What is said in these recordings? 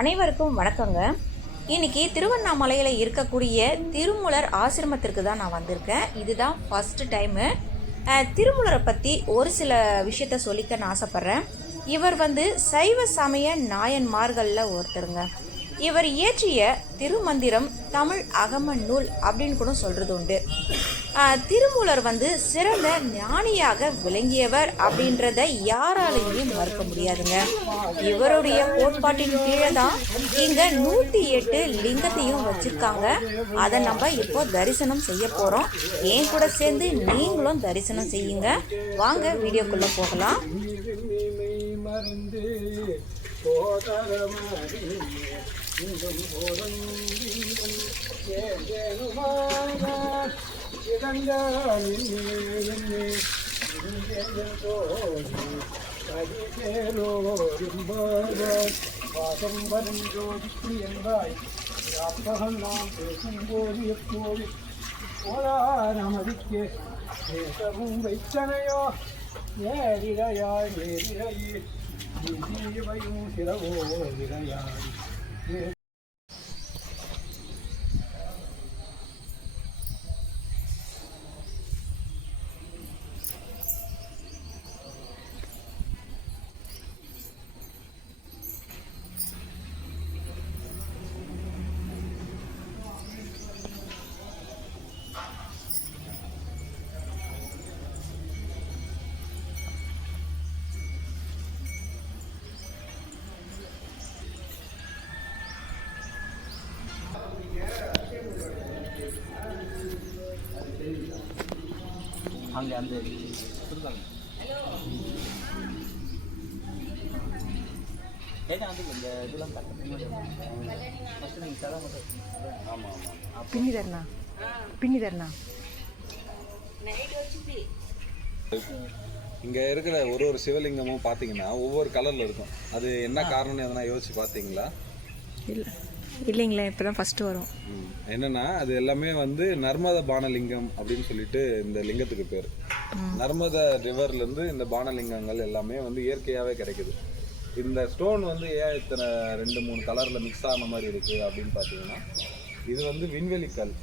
அனைவருக்கும் வணக்கங்க. இன்னைக்கு திருவண்ணாமலையில் இருக்கக்கூடிய திருமுலர் ஆசிரமத்திற்கு தான் நான் வந்திருக்கேன். இதுதான் ஃபஸ்ட்டு டைமு திருமுலரை பற்றி ஒரு சில விஷயத்த சொல்லிக்க நான் ஆசைப்பட்றேன். இவர் வந்து சைவ சமய நாயன்மார்களில் ஒருத்தருங்க. இவர் இயற்றிய திருமந்திரம் தமிழ் அகம நூல் அப்படின்னு கூட சொல்கிறது உண்டு. திருமூலர் வந்து சிறந்த ஞானியாக விளங்கியவர் அப்படின்றத யாராலையுமே மறுக்க முடியாதுங்க. இவருடைய கோட்பாட்டின் கீழே தான் இங்க நூத்தி எட்டு லிங்கத்தையும் வச்சிருக்காங்க. அதை நம்ம இப்போ தரிசனம் செய்ய போறோம். என் கூட சேர்ந்து நீங்களும் தரிசனம் செய்யுங்க. வாங்க வீடியோக்குள்ள போகலாம். நீமை மறந்து இங்கும் போதும் ஏதேனுமான இடங்கால் வரும் ஜோதிக்கு என்பாய் அப்பகம் நாம் பேசும்போது எப்போது போலா நமதிக்கு பேசவும் வைத்தனையோ நேரிழையாய் நேரிழையே ஜீவையும் சிறவோ Yeah. அங்கே அந்த கொடுத்தாங்க ஏன்னா வந்து இந்த இதெல்லாம் கட்டணும் ஃபஸ்ட்டு நீங்கள் செலவு மட்டும் ஆமாம் ஆமாம் பின்னி தரணா பின்னி தரணா இங்க இருக்கிற ஒரு ஒரு சிவலிங்கமும் பாத்தீங்கன்னா ஒவ்வொரு கலர்ல இருக்கும். அது என்ன காரணம்னு எதனா யோசிச்சு பாத்தீங்களா? இல்லை. இல்லைங்களே இப்போ தான் ஃபஸ்ட்டு வரும். என்னன்னா அது எல்லாமே வந்து நர்மத பானலிங்கம் அப்படின்னு சொல்லிட்டு இந்த லிங்கத்துக்கு பேர். நர்மத ரிவர்ல இருந்து இந்த பானலிங்கங்கள் எல்லாமே வந்து இயற்கையாவே கிடைக்குது. இந்த ஸ்டோன் வந்து ஏன் இத்தனை ரெண்டு மூணு கலர்ல மிக்ஸ் ஆன மாதிரி இருக்கு அப்படின்னு பாத்தீங்கன்னா இது வந்து விண்வெளி கல்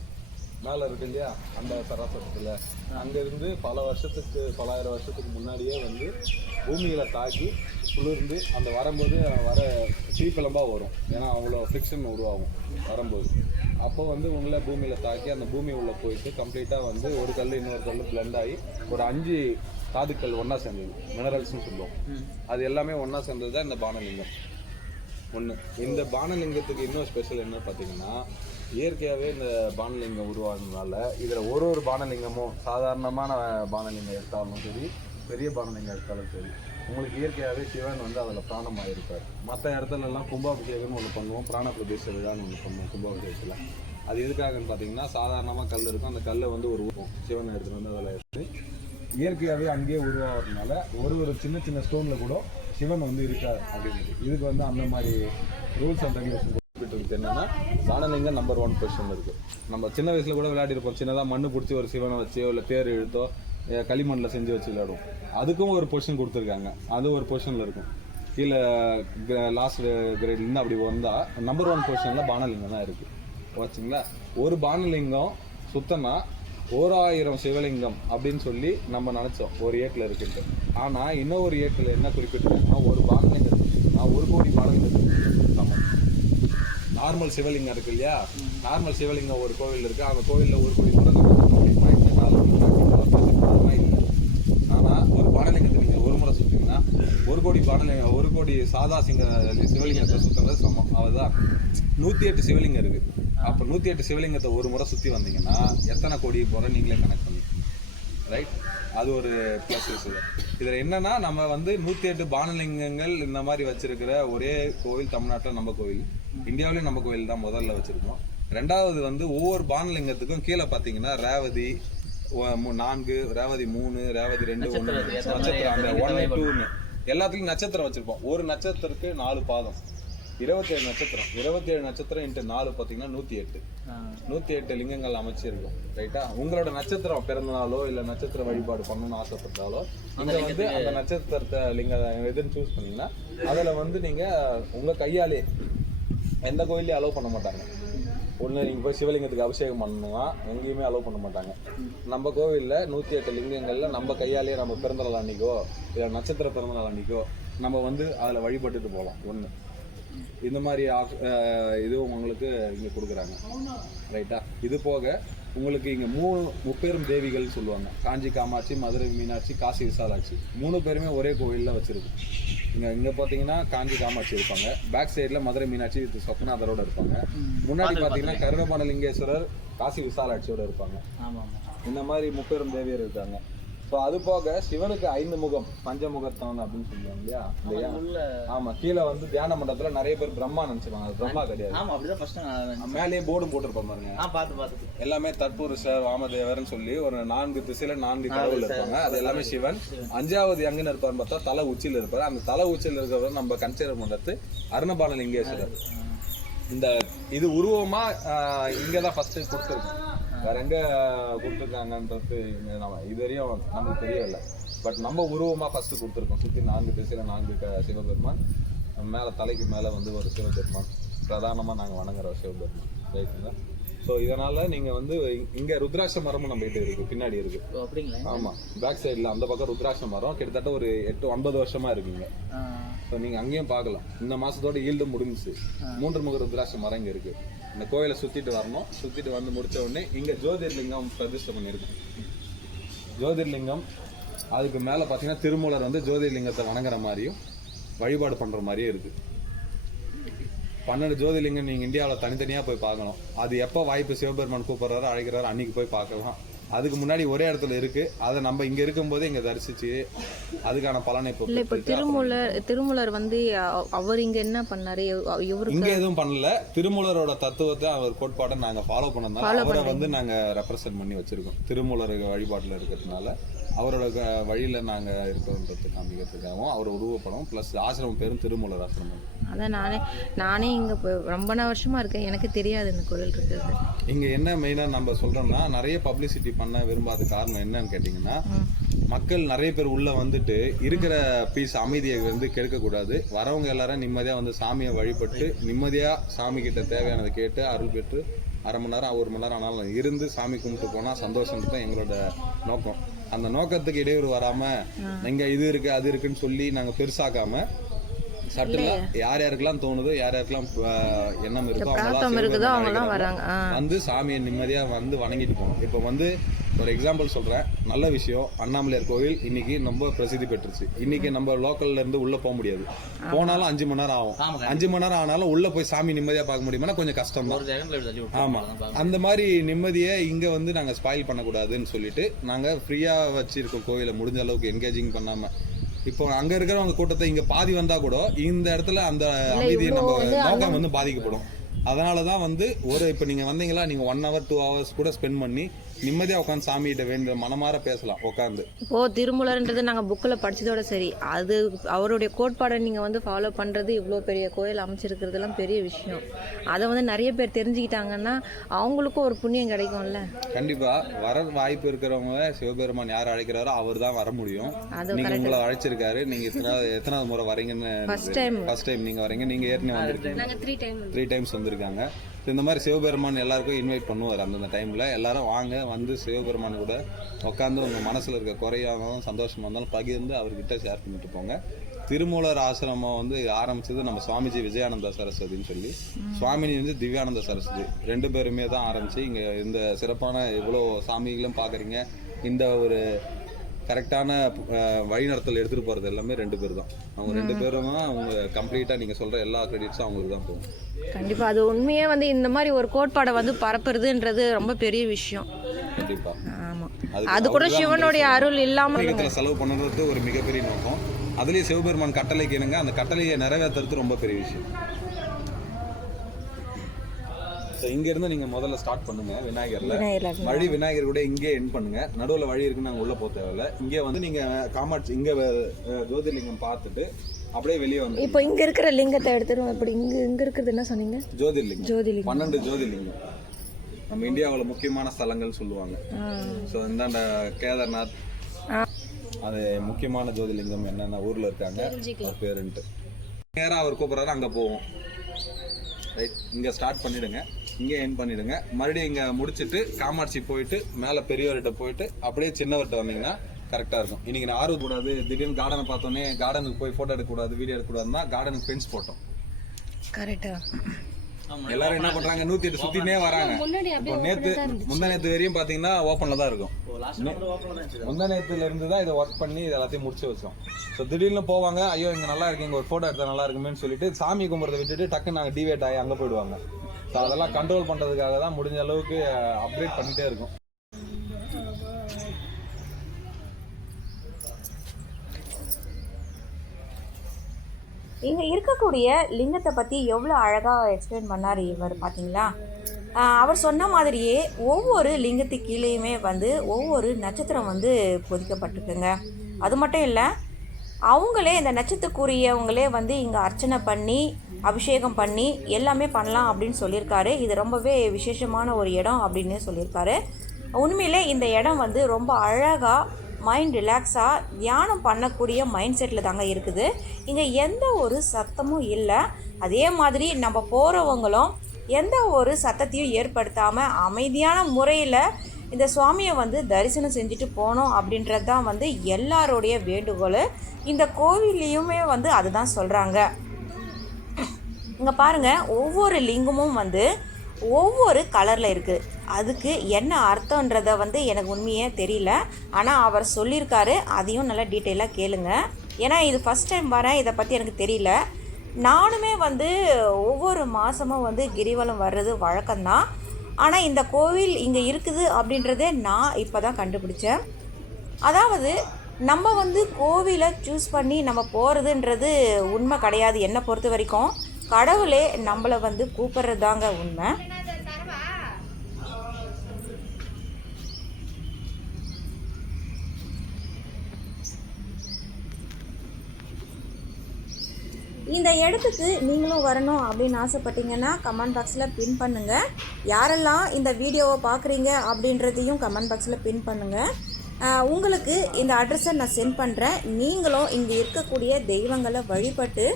மேலே இருக்கு இல்லையா? அந்த சராசரத்தில். அங்கேருந்து பல வருஷத்துக்கு பலாயிரம் வருஷத்துக்கு முன்னாடியே வந்து பூமியில் தாக்கி குளிர்ந்து அந்த வரும்போது வர தீப்பிழம்பா வரும். ஏன்னா அவ்வளோ ஃபிக்ஷன் உருவாகும் வரும்போது. அப்போ வந்து உள்ள பூமியில் தாக்கி அந்த பூமி உள்ளே போயிட்டு கம்ப்ளீட்டாக வந்து ஒரு கல் இன்னொரு கல் பிளெண்ட் ஆகி ஒரு அஞ்சு தாதுக்கள் ஒன்றா சேர்ந்தது. மினரல்ஸ்னு சொல்லுவோம். அது எல்லாமே ஒன்றா சேர்ந்தது தான் இந்த பானலிங்கம். ஒன்று இந்த பானலிங்கத்துக்கு இன்னும் ஸ்பெஷல் என்ன பார்த்தீங்கன்னா இயற்கையாகவே இந்த பானலிங்கம் உருவானதுனால இதில் ஒரு ஒரு பானலிங்கமும் சாதாரணமான பானலிங்கம் எடுத்தாலும் சரி பெரிய பானலிங்கம் எடுத்தாலும் சரி உங்களுக்கு இயற்கையாகவே சிவன் வந்து அதில் பிராணமாக இருப்பார் மற்ற இடத்துலலாம் எல்லாம் கும்பாபிஷேகம்னு ஒன்று பண்ணுவோம் பிராண பிரதேச விழான்னு ஒன்று பண்ணுவோம் கும்பாபிஷேகத்தில். அது எதுக்காகன்னு பார்த்தீங்கன்னா சாதாரணமாக கல் இருக்கும். அந்த கல்லை வந்து ஒரு உருவம் சிவனை எடுத்துகிட்டு வந்து அதில் எடுத்து இயற்கையாகவே அங்கேயே உருவாகிறதுனால ஒரு ஒரு சின்ன சின்ன ஸ்டோனில் கூட சிவன் வந்து இருக்கார் அப்படின்றது இதுக்கு வந்து அந்த மாதிரி ரூல்ஸ் அண்ட் ரெகுலேஷன் குறிப்பிட்டிருக்கு என்னன்னா பானலிங்கம் நம்பர் ஒன் பொசிஷன் இருக்கு. நம்ம சின்ன வயசுல கூட விளையாடிருப்போம். சின்னதாக மண்ணு பிடிச்சி ஒரு சிவனை வச்சோ இல்லை தேர் இழுத்தோ களிமண்ணில் செஞ்சு வச்சு விளையாடுவோம். அதுக்கும் ஒரு பொசிஷன் கொடுத்துருக்காங்க. அது ஒரு பொசிஷனில் இருக்கும். கீழே லாஸ்ட் கிரேட்லேருந்து அப்படி வந்தால் நம்பர் ஒன் பொசிஷனில் பானலிங்கம் தான் இருக்குது வச்சுங்களா ஒரு பானலிங்கம் சுத்தமா ஓராயிரம் சிவலிங்கம் அப்படின்னு சொல்லி நம்ம நினச்சோம். ஒரு ஏக்கில் இருக்குன்ட்டு. ஆனால் இன்னொரு ஏக்கில் என்ன குறிப்பிட்டிருக்காங்கன்னா ஒரு பானலிங்கத்துக்கு ஒரு கோடி பானலிங்கத்துக்கு நார்மல் சிவலிங்கம் இருக்கு இல்லையா? நார்மல் சிவலிங்கம் ஒரு கோவில் இருக்கு. அந்த கோவில்ல ஒரு கோடி கூட முடியுமா நாலு மணி இல்லை ஒரு பானலிங்கத்தை நீங்கள் ஒரு முறை சுற்றிங்கன்னா ஒரு கோடி பானலிங்கம் ஒரு கோடி சாதா சிங்க சிவலிங்கத்தை சுத்துறது சமம். அதுதான் நூத்தி எட்டு சிவலிங்கம் இருக்கு. அப்ப நூத்தி எட்டு சிவலிங்கத்தை ஒரு முறை சுத்தி வந்தீங்கன்னா எத்தனை கோடி போற? நீங்களே கணக்கு ரைட் அது ஒரு ப்ளஸ் விஷயம் இதில் என்னன்னா நம்ம வந்து நூற்றி எட்டு பானலிங்கங்கள் இந்த மாதிரி வச்சிருக்கிற ஒரே கோவில் தமிழ்நாட்டில் நம்ம கோவில். இந்தியாவிலேயும் நம்ம கோவில் தான் முதல்ல வச்சிருக்கோம். ரெண்டாவது வந்து ஒவ்வொரு பானலிங்கத்துக்கும் கீழே பார்த்தீங்கன்னா ரேவதி நான்கு ரேவதி மூணு ரேவதி ரெண்டு ஒன்று நட்சத்திரம் அந்த ஒன் டூன்னு எல்லாத்துலயும் நட்சத்திரம் வச்சிருப்போம். ஒரு நட்சத்திரத்துக்கு நாலு பாதம். இருபத்தேழு நட்சத்திரம். இருபத்தேழு நட்சத்திரம் இன்ட்டு நாலு பார்த்தீங்கன்னா நூற்றி எட்டு நூத்தி எட்டு லிங்கங்கள் அமைச்சிருக்கும். ரைட்டா? உங்களோட நட்சத்திரம் பிறந்த நாளோ இல்ல நட்சத்திர வழிபாடு பண்ணணும்னு ஆசைப்பட்டாலோ இங்க வந்து அந்த நட்சத்திரத்தை லிங்க எதுன்னு சூஸ் பண்ணீங்கன்னா அதுல வந்து நீங்க உங்க கையாலே எந்த கோயிலையும் அலோவ் பண்ண மாட்டாங்க. ஒன்று நீங்கள் போய் சிவலிங்கத்துக்கு அபிஷேகம் பண்ணணும்னா எங்கேயுமே அலோவ் பண்ண மாட்டாங்க. நம்ம கோவிலில் நூற்றி எட்டு லிங்கங்களில் நம்ம கையாலேயே நம்ம பிறந்தநாள் அன்னைக்கோ இல்லை நட்சத்திர பிறந்தநாள் அன்னைக்கோ நம்ம வந்து அதில் வழிபட்டுட்டு போகலாம். ஒன்று இந்த மாதிரி இதுவும் உங்களுக்கு இங்கே கொடுக்குறாங்க. ரைட்டா இது போக உங்களுக்கு இங்கே மூணு முப்பெரும் தேவிகள் சொல்லுவாங்க. காஞ்சி காமாட்சி மதுரை மீனாட்சி காசி விசாலாட்சி. மூணு பேருமே ஒரே கோயிலில் வச்சிருக்கோம் இங்கே இங்கே பார்த்தீங்கன்னா காஞ்சி காமாட்சி இருப்பாங்க. பேக் சைடில் மதுரை மீனாட்சி வித் சொக்கநாதரோட இருப்பாங்க. முன்னாடி பார்த்தீங்கன்னா கருணபாணலிங்கேஸ்வரர் காசி விசாலாட்சியோட இருப்பாங்க. இந்த மாதிரி முப்பெரும் தேவியர் இருக்காங்க. ஸோ அது போக சிவனுக்கு ஐந்து முகம் பஞ்சமுகத்தான் அப்படின்னு சொல்லுவாங்க இல்லையா? ஆமா கீழே வந்து தியான மண்டபத்துல நிறைய பேர் பிரம்மா நினைச்சுப்பாங்க. அது பிரம்மா கிடையாது. அப்படிதான் நான் மேலேயே போர்டும் போட்டிருப்பாங்க பாருங்க. பார்த்து பார்த்து. எல்லாமே தற்புருஷர் வாமதேவர்னு சொல்லி ஒரு நான்கு திசையில நான்கு கடவுள் இருப்பாங்க. அது எல்லாமே சிவன். அஞ்சாவது எங்கன்னு இருப்பாருன்னு பார்த்தா தலை உச்சியில இருப்பாரு. அந்த தலை உச்சியில இருக்கிறவர் நம்ம கன்சிடர் பண்றது அருணபாலலிங்கேஸ்வரர். இந்த இது உருவமா இங்கதான் ஃபர்ஸ்ட் கொடுத்துருக்கோம் வேற எங்க கொடுத்துருக்காங்கன்றது நம்ம இது வரையும் நமக்கு தெரியல. பட் நம்ம உருவமா ஃபர்ஸ்ட் கொடுத்துருக்கோம். சுத்தி நான்கு திசையில நான்கு சிவபெருமான். மேல தலைக்கு மேல வந்து ஒரு சிவபெருமான். பிரதானமா நாங்க வணங்குற சிவபெருமான். ரைட்டுங்களா ஸோ இதனால நீங்க வந்து இங்க ருத்ராட்ச மரமும் நம்ம கிட்ட இருக்கு. பின்னாடி இருக்கு. ஓ அப்படிங்களா? ஆமா. பேக் சைடுல அந்த பக்கம் ருத்ராட்ச மரம். கிட்டத்தட்ட ஒரு எட்டு ஒன்பது வருஷமா இருக்குங்க ஸோ நீங்கள் அங்கேயும் பார்க்கலாம். இந்த மாதத்தோட ஈல்டு முடிஞ்சுச்சு. மூன்று முக ருத்ராட்ச மரம் இங்கே இருக்குது இந்த கோயிலை சுற்றிட்டு வரணும். சுற்றிட்டு வந்து முடித்த உடனே இங்கே ஜோதிர்லிங்கம் பிரதிஷ்டை பண்ணியிருக்கு ஜோதிர்லிங்கம் அதுக்கு மேலே பார்த்தீங்கன்னா திருமூலர் வந்து ஜோதிர்லிங்கத்தை வணங்குற மாதிரியும் வழிபாடு பண்ணுற மாதிரியும் இருக்குது பன்னெண்டு ஜோதிர்லிங்கம் நீங்கள் இந்தியாவில் தனித்தனியாக போய் பார்க்கணும். அது எப்போ வாய்ப்பு சிவபெருமான் கூப்பிட்றாரோ அழைக்கிறாரோ அன்னைக்கு போய் பார்க்கலாம். அதுக்கு முன்னாடி ஒரே இடத்துல இருக்கு. அதை நம்ம இங்க இருக்கும்போதே இங்க தரிசிச்சு அதுக்கான பலனை இப்போ இல்லை இப்போ திருமூலர் திருமூலர் வந்து அவர் இங்கே என்ன பண்ணாரு? இவ- இவருக்கு இங்க எதுவும் பண்ணல. திருமூலரோட தத்துவத்தை அவர் கோட்பாட்டை நாங்க ஃபாலோ பண்ணதுனால அவரை வந்து நாங்க ரெப்ரசென்ட் பண்ணி வச்சிருக்கோம். திருமூலர் வழிபாட்டுல இருக்கிறதுனால. அவரோட வழியில நாங்க இருக்கிறோன்றது காமிக்கிறதுக்காகவும் அவர் உருவப்படம் பிளஸ் ஆசிரமம் பேரும் திருமூலர் ஆசிரமம். அதான் நானே நானே இங்கே ரொம்ப நாள் வருஷமா இருக்கேன். எனக்கு தெரியாது இந்த கோயில் இருக்கிறது. இங்க என்ன மெயினா நம்ம சொல்றோம்னா நிறைய பப்ளிசிட்டி பண்ண விரும்பாத காரணம் என்னன்னு கேட்டீங்கன்னா மக்கள் நிறைய பேர் உள்ள வந்துட்டு இருக்கிற பீஸ் அமைதியை வந்து கெடுக்க கூடாது. வரவங்க எல்லாரும் நிம்மதியா வந்து சாமியை வழிபட்டு நிம்மதியா சாமி கிட்ட தேவையானதை கேட்டு அருள் பெற்று அரை மணி நேரம் ஒரு மணி நேரம் ஆனாலும் இருந்து சாமி கும்பிட்டு போனா சந்தோஷம் தான் எங்களோட நோக்கம். அந்த நோக்கத்துக்கு இடையூறு வராம இங்க இது இருக்கு அது இருக்குன்னு சொல்லி நாங்க பெருசாக்காம சட்டுல யார் யாருக்கெல்லாம் தோணுதோ யார் யாருக்கெல்லாம் எண்ணம் இருக்கோ ஆ. வந்து சாமியை நிம்மதியா வந்து வணங்கிட்டு போகணும். இப்போ வந்து ஒரு எக்ஸாம்பிள் சொல்றேன். நல்ல விஷயம். அண்ணாமலையார் கோவில் இன்னைக்கு ரொம்ப பிரசித்தி பெற்றுச்சு. இன்னைக்கு நம்ம லோக்கல்ல இருந்து உள்ள போக முடியாது. போனாலும் அஞ்சு மணி நேரம் ஆகும். அஞ்சு மணி நேரம் ஆனாலும் உள்ள போய் சாமி நிம்மதியா பார்க்க முடியுமானா கொஞ்சம் கஷ்டம் தான் ஆமா. அந்த மாதிரி நிம்மதியை இங்க வந்து நாங்க ஸ்பாயில் பண்ணக்கூடாதுன்னு சொல்லிட்டு நாங்க ஃப்ரீயா வச்சிருக்கோம் கோயிலை முடிஞ்ச அளவுக்கு என்கேஜிங் பண்ணாம இப்போ அங்க இருக்கிறவங்க கூட்டத்தை இங்க பாதி வந்தா கூட இந்த இடத்துல அந்த அமைதியை நம்ம நோக்கம் வந்து பாதிக்கப்படும். அதனால தான் வந்து ஒரு இப்போ நீங்கள் வந்தீங்களா நீங்கள் ஒன் ஹவர் டூ ஹவர்ஸ் கூட ஸ்பெண்ட் பண்ணி நிம்மதியாக உட்காந்து சாமிகிட்ட வேண்டிய மனமார பேசலாம் உட்காந்து இப்போ திருமூலர்ன்றது நாங்கள் புக்கில் படிச்சதோட சரி. அது அவருடைய கோட்பாடை நீங்கள் வந்து ஃபாலோ பண்ணுறது இவ்வளோ பெரிய கோயில் அமைச்சிருக்கிறதுலாம் பெரிய விஷயம். அதை வந்து நிறைய பேர் தெரிஞ்சுக்கிட்டாங்கன்னா அவங்களுக்கும் ஒரு புண்ணியம் கிடைக்கும்ல. கண்டிப்பாக வர வாய்ப்பு இருக்கிறவங்க சிவபெருமான் யார் அழைக்கிறாரோ அவர் தான் வர முடியும். நீங்கள் உங்களை அழைச்சிருக்காரு நீங்கள் எத்தனாவது எத்தனாவது முறை வரீங்கன்னு First time. ஃபர்ஸ்ட் டைம் நீங்கள் வரீங்க நீங்கள் ஏற்கனவே வந்திருக்கீங்க. நாங்கள் த்ரீ டைம் த்ரீ வச்சுருக்காங்க இந்த மாதிரி சிவபெருமான் எல்லாருக்கும் இன்வைட் பண்ணுவார் அந்தந்த டைமில் எல்லாரும் வாங்க வந்து சிவபெருமான் கூட உட்காந்து உங்கள் மனசில் இருக்க குறையாகவும் இருந்தாலும் இருந்தாலும் பகிர்ந்து அவர்கிட்ட ஷேர் பண்ணிட்டு போங்க. திருமூலர் ஆசிரமம் வந்து ஆரம்பிச்சது நம்ம சுவாமிஜி விஜயானந்த சரஸ்வதின்னு சொல்லி. சுவாமினி வந்து திவ்யானந்த சரஸ்வதி. ரெண்டு பேருமே தான் ஆரம்பிச்சு இங்கே இந்த சிறப்பான இவ்வளோ சாமிகளும் பார்க்குறீங்க இந்த ஒரு கரெக்டான வழிநடத்தல் எடுத்துகிட்டு போகிறது எல்லாமே ரெண்டு பேர் தான். அவங்க ரெண்டு பேரும் அவங்க கம்ப்ளீட்டாக நீங்கள் சொல்கிற எல்லா கிரெடிட்ஸும் அவங்களுக்கு தான் போகும். கண்டிப்பாக அது உண்மையே வந்து இந்த மாதிரி ஒரு கோட்பாடை வந்து பரப்புறதுன்றது ரொம்ப பெரிய விஷயம். கண்டிப்பா. ஆமாம் அது கூட சிவனுடைய அருள் இல்லாமல் செலவு பண்ணுறது ஒரு மிகப்பெரிய நோக்கம். அதுலயும் சிவபெருமான் கட்டளைக்கு இணங்க அந்த கட்டளையை நிறைவேற்றுறது ரொம்ப பெரிய விஷயம். So, இங்க இருந்து நீங்க முதல்ல ஸ்டார்ட் பண்ணுங்க விநாயகர்ல. வழி விநாயகர் கூட இங்கே எண்ட் பண்ணுங்க. நடுவுல வழி இருக்குன்னு நாங்க உள்ள போக தேவையில்ல. இங்கே வந்து நீங்க காமாட்சி இங்க ஜோதிர்லிங்கம் பார்த்துட்டு அப்படியே வெளியே வந்து இப்போ இங்கே இருக்கிற லிங்கத்தை எடுத்துருவோம் இப்படி இங்கே இங்கே இருக்கிறது என்ன சொன்னீங்க? ஜோதிர்லிங்கம். ஜோதிலிங்கம் பன்னெண்டு ஜோதிர்லிங்கம். நம்ம இந்தியாவுல முக்கியமான ஸ்தலங்கள் சொல்லுவாங்க. ஸோ இந்தாண்ட கேதார்நாத். அது முக்கியமான ஜோதிலிங்கம் என்னென்ன ஊர்ல இருக்காங்க? பேருன்ட்டு. நேரா அவர் கூப்பிட்றாரு அங்க போவோம். ரைட் இங்கே ஸ்டார்ட் பண்ணிடுங்க. இங்கே என் பண்ணிடுங்க. மறுபடியும் இங்கே முடிச்சுட்டு காமாட்சி போயிட்டு மேலே பெரியவர்கிட்ட போயிட்டு அப்படியே சின்னவர்கிட்ட வந்தீங்கன்னா கரெக்டாக இருக்கும். இன்றைக்கி நான் ஆர்வம் கூடாது. திடீர்னு கார்டனை பார்த்தோன்னே கார்டனுக்கு போய் ஃபோட்டோ எடுக்கக்கூடாது வீடியோ எடுக்கக்கூடாதுன்னா கார்டனுக்கு ஃபென்ஸ் போட்டோம். கரெக்டாக எல்லாரும் என்ன பண்றாங்க? நூத்தி எட்டு சுத்தினே வராங்க. இப்போ நேத்து முந்தா நேத்து வரையும் பாத்தீங்கன்னா ஓப்பன்ல தான் இருக்கும். முந்தா நேத்துல இருந்து தான் இதை ஒர்க் பண்ணி இது எல்லாத்தையும் முடிச்சு வச்சோம். ஸோ திடீர்னு போவாங்க ஐயோ இங்க நல்லா இருக்கு இங்க ஒரு போட்டோ எடுத்தா நல்லா இருக்குமேன்னு சொல்லிட்டு சாமி கும்பிட்றத விட்டுட்டு டக்குன்னு நாங்க டிவேட் ஆகி அங்க போயிடுவாங்க. ஸோ அதெல்லாம் கண்ட்ரோல் பண்றதுக்காக தான் முடிஞ்ச அளவுக்கு அப்டேட் பண்ணிட்டே இருக்கும். இங்கே இருக்கக்கூடிய லிங்கத்தை பற்றி எவ்வளோ அழகாக எக்ஸ்பிளைன் பண்ணார் இவர் பார்த்தீங்களா அவர் சொன்ன மாதிரியே ஒவ்வொரு லிங்கத்து கீழேயுமே வந்து ஒவ்வொரு நட்சத்திரம் வந்து பொதிக்கப்பட்டிருக்குங்க. அது மட்டும் இல்லை அவங்களே இந்த நட்சத்திரக்குரியவங்களே வந்து இங்கே அர்ச்சனை பண்ணி அபிஷேகம் பண்ணி எல்லாமே பண்ணலாம் அப்படின்னு சொல்லியிருக்காரு. இது ரொம்பவே விசேஷமான ஒரு இடம் அப்படின்னு சொல்லியிருக்காரு. உண்மையிலே இந்த இடம் வந்து ரொம்ப அழகாக மைண்ட் ரிலாக்ஸாக தியானம் பண்ணக்கூடிய மைண்ட் செட்டில் தாங்க இருக்குது. இங்கே எந்த ஒரு சத்தமும் இல்லை. அதே மாதிரி நம்ம போகிறவங்களும் எந்த ஒரு சத்தத்தையும் ஏற்படுத்தாமல் அமைதியான முறையில் இந்த சுவாமியை வந்து தரிசனம் செஞ்சுட்டு போனோம் அப்படின்றது தான் வந்து எல்லாருடைய வேண்டுகோள். இந்த கோவில்லையுமே வந்து அதுதான் சொல்கிறாங்க இங்கே பாருங்கள் ஒவ்வொரு லிங்கமும் வந்து ஒவ்வொரு கலரில் இருக்குது அதுக்கு என்ன அர்த்தம்ன்றத வந்து எனக்கு உண்மையே தெரியல. ஆனால் அவர் சொல்லியிருக்காரு அதையும் நல்லா டீட்டெயிலாக கேளுங்க. ஏன்னா இது ஃபஸ்ட் டைம் வரேன் இதை பற்றி எனக்கு தெரியல. நானுமே வந்து ஒவ்வொரு மாதமும் வந்து கிரிவலம் வர்றது வழக்கம்தான். ஆனால் இந்த கோவில் இங்கே இருக்குது அப்படின்றதே நான் இப்போ தான் கண்டுபிடிச்சேன். அதாவது நம்ம வந்து கோவிலை சூஸ் பண்ணி நம்ம போகிறதுன்றது உண்மை கிடையாது. என்னை பொறுத்த வரைக்கும் கடவுளே நம்மளை வந்து கூப்பிட்றது தாங்க உண்மை. இந்த இடத்துக்கு நீங்களும் வரணும் அப்படின்னு ஆசைப்பட்டீங்கன்னா கமெண்ட் பாக்ஸில் பின் பண்ணுங்கள் யாரெல்லாம் இந்த வீடியோவை பார்க்குறீங்க அப்படின்றதையும் கமெண்ட் பாக்ஸில் பின் பண்ணுங்கள் உங்களுக்கு இந்த அட்ரஸை நான் சென்ட் பண்ணுறேன் நீங்களும் இங்கே இருக்கக்கூடிய தெய்வங்களை வழிபட்டு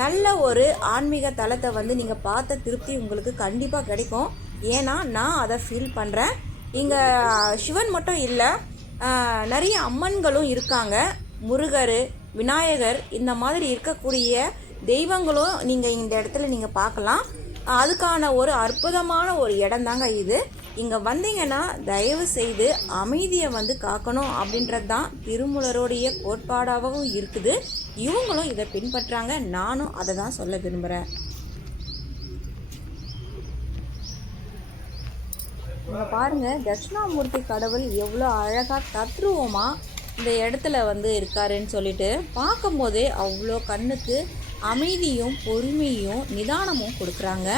நல்ல ஒரு ஆன்மீக தலத்தை வந்து நீங்கள் பார்த்த திருப்தி உங்களுக்கு கண்டிப்பாக கிடைக்கும். ஏன்னா நான் அதை ஃபீல் பண்ணுறேன் இங்கே சிவன் மட்டும் இல்லை நிறைய அம்மன்களும் இருக்காங்க. முருகர் விநாயகர் இந்த மாதிரி இருக்கக்கூடிய தெய்வங்களும் நீங்கள் இந்த இடத்துல நீங்கள் பார்க்கலாம். அதுக்கான ஒரு அற்புதமான ஒரு இடம் தாங்க இது. இங்கே வந்தீங்கன்னா தயவு செய்து அமைதியை வந்து காக்கணும் அப்படின்றது தான் திருமூலருடைய கோட்பாடாகவும் இருக்குது. இவங்களும் இதை பின்பற்றாங்க. நானும் அதை தான் சொல்ல விரும்புகிறேன் இங்கே பாருங்கள் தட்சிணாமூர்த்தி கடவுள் எவ்வளோ அழகாக தத்ரூபமாக இந்த இடத்துல வந்து இருக்காருன்னு சொல்லிட்டு பார்க்கும்போதே அவ்வளோ கண்ணுக்கு அமைதியும் பொறுமையும் நிதானமும் கொடுக்குறாங்க.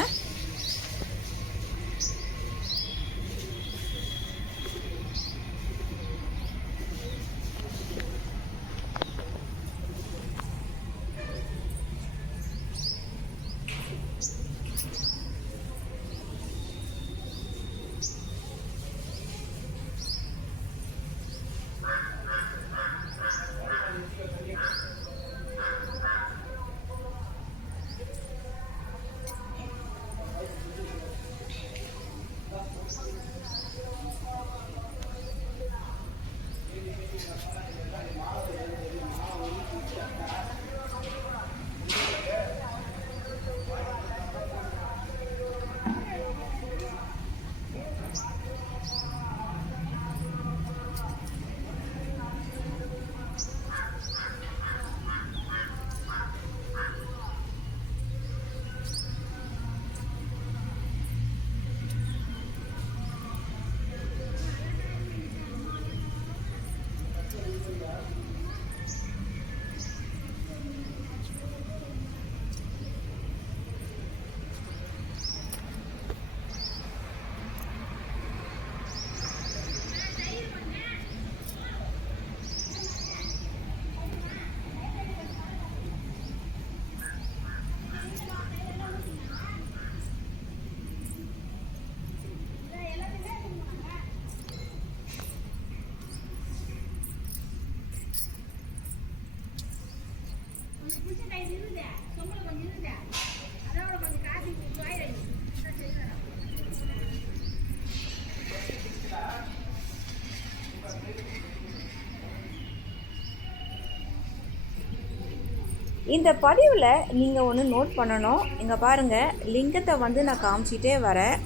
இந்த பதிவில் நீங்கள் ஒன்று நோட் பண்ணணும். இங்கே பாருங்கள் லிங்கத்தை வந்து நான் காமிச்சிட்டே வரேன்.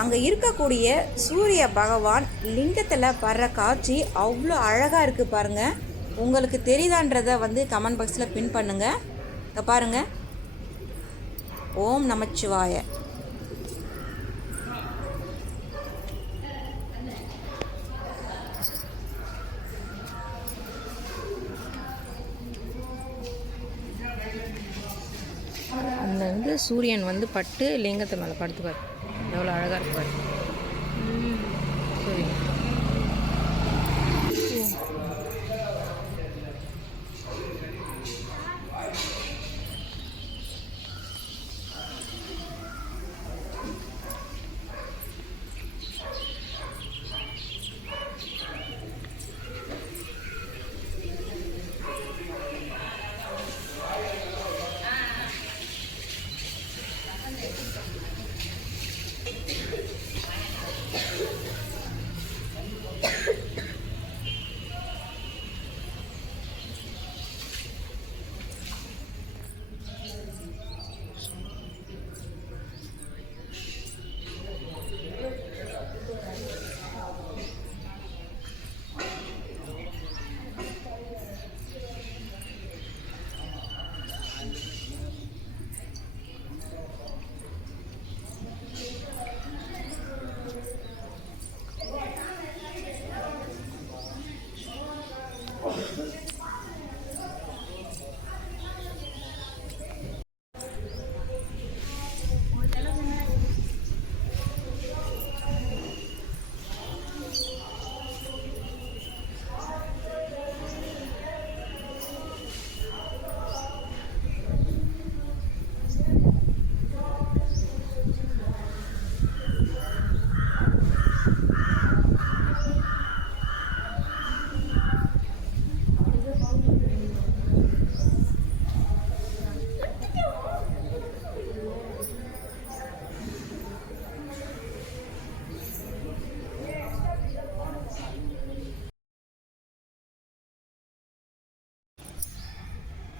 அங்கே இருக்கக்கூடிய சூரிய பகவான் லிங்கத்தில் படுற காட்சி அவ்வளோ அழகாக இருக்குது பாருங்கள் உங்களுக்கு தெரியுதான்றதை வந்து கமெண்ட் பாக்ஸில் பின் பண்ணுங்கள் இங்கே பாருங்கள் ஓம் நமச்சிவாய அந்த வந்து சூரியன் வந்து பட்டு லிங்கத்தை மேலே படுத்துப்பார் எவ்வளோ அழகாக இருப்பார் சூரியன்.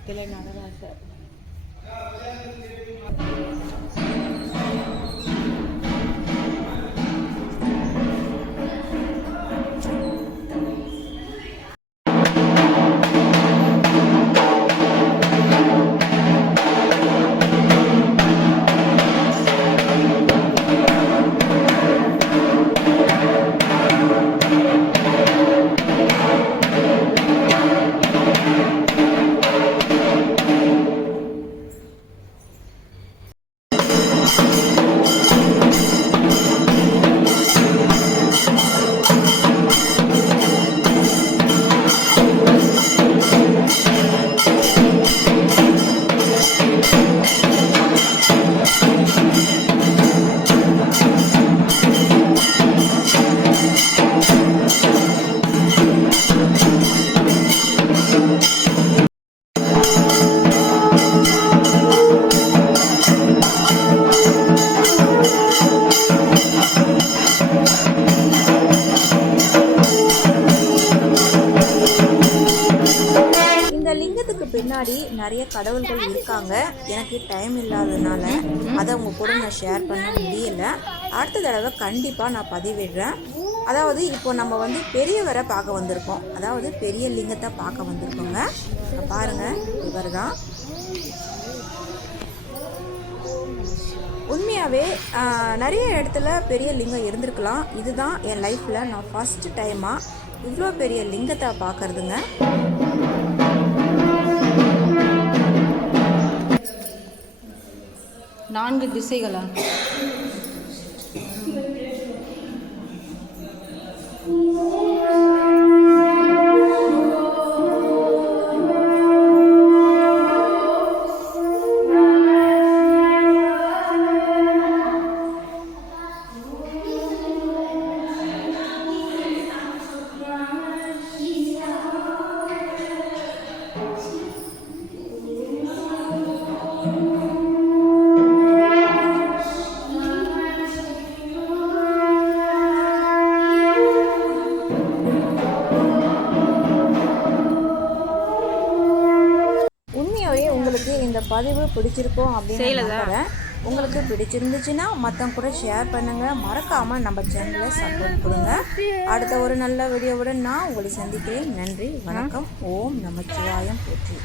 இதில் நடராசர் நான் ஷேர் பண்ண முடியல. அடுத்த தடவை கண்டிப்பாக நான் பதிவிடுறேன். அதாவது இப்போ நம்ம வந்து பெரியவரை பார்க்க வந்திருக்கோம். அதாவது பெரிய லிங்கத்தை பார்க்க வந்திருக்கோங்க. பாருங்கள் இவர் தான் உண்மையாகவே நிறைய இடத்துல பெரிய லிங்கம் இருந்திருக்கலாம். இதுதான் என் லைஃப்பில் நான் ஃபஸ்ட்டு டைமாக இவ்வளோ பெரிய லிங்கத்தை பார்க்கறதுங்க. நான்கு திசைகளா பிடிச்சிருக்கோம் அப்படின்னு நான் நம்புறேன். உங்களுக்கு பிடிச்சிருந்துச்சுன்னா மற்றவங்க கூட ஷேர் பண்ணுங்கள் மறக்காமல் நம்ம சேனலை சப்போர்ட் கொடுங்க. அடுத்த ஒரு நல்ல வீடியோவுடன் நான் உங்களை சந்திக்கிறேன். நன்றி வணக்கம். ஓம் நமச்சிவாயம் போற்றி.